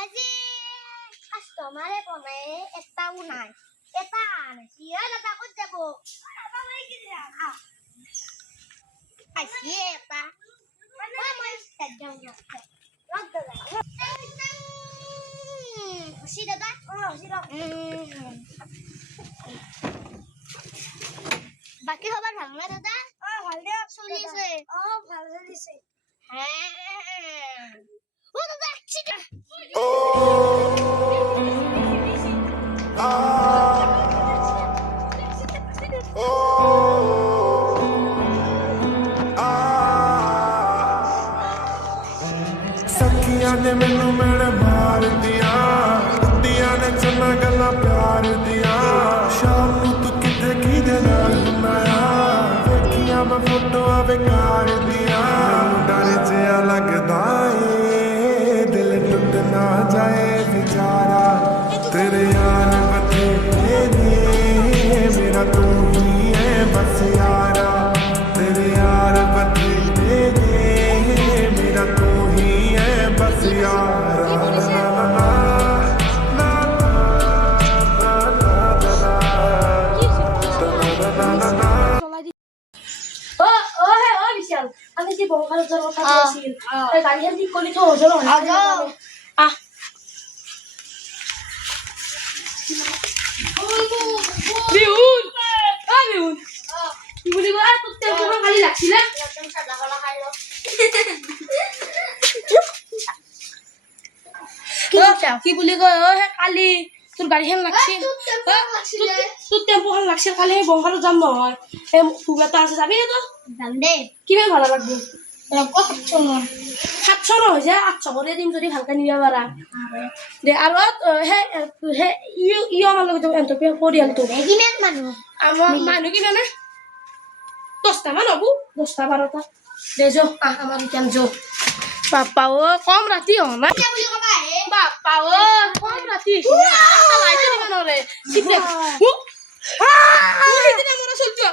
আজি কাস্টমাৰে বনাই এটাও নাই এটা আনছি দাদা ক'ত যাব আইছি এটা মই ষ্টাৰ্ট যাওঁ লগ দাদা খুশি দাদা খুশি বাকি খবৰ ভাল না দাদা ভাল দে চলিছে ভাল চলিছে হ্যাঁ ও দাদা सखियां ने मैनू मेरे मार दिया दिया ने चन्ना गल्ला प्यार दिया शाम नू तू किथे किदे नाल हुंदा वेखिया मैं फोटो बेकार दिया डर जिया लगदा ए दिल टूट ना जाए बेचारा तेरे यार बथेरे ने मेरा तू ही है बस यारा तेरे यार बथेरे ने मेरा तू ही है बस यारा বিশাল আমি যে বংশালত যোৱাৰ কথা কৈছিল গাড়ীখন ঠিক কৰি থৈ হজল আহ বিহুন বিহুন কি বুলি কয় তোৰ টেম্পুখন খালি লাগছিলে কি বুলি কয় কালি তোৰ গাড়ীখন লাগছিল তোৰ টেম্পুখন লাগছিল কালি সেই বংশালত যাম নহয় সেই ফুগা আছে যাবি নে তই যাম দে কিমান ভাড়া লাগব লাগব 700 নহয় যে 800 কৰি দিম যদি ভালকে নিব পাৰা দে আৰু আমাৰ লগত এণ্টৰ পৰিয়ালটো কিমান মানুহ আমাৰ মানুহ কিমান 10টা মান হ'ব 10টা 12টা দে যো আমাৰ ইটান যো বাপ্পা ও কম ৰাতি হ না বাপ্পা ও কম ৰাতি লাইট দিব নৰে চিপে সেইদিনা মোৰ চলছো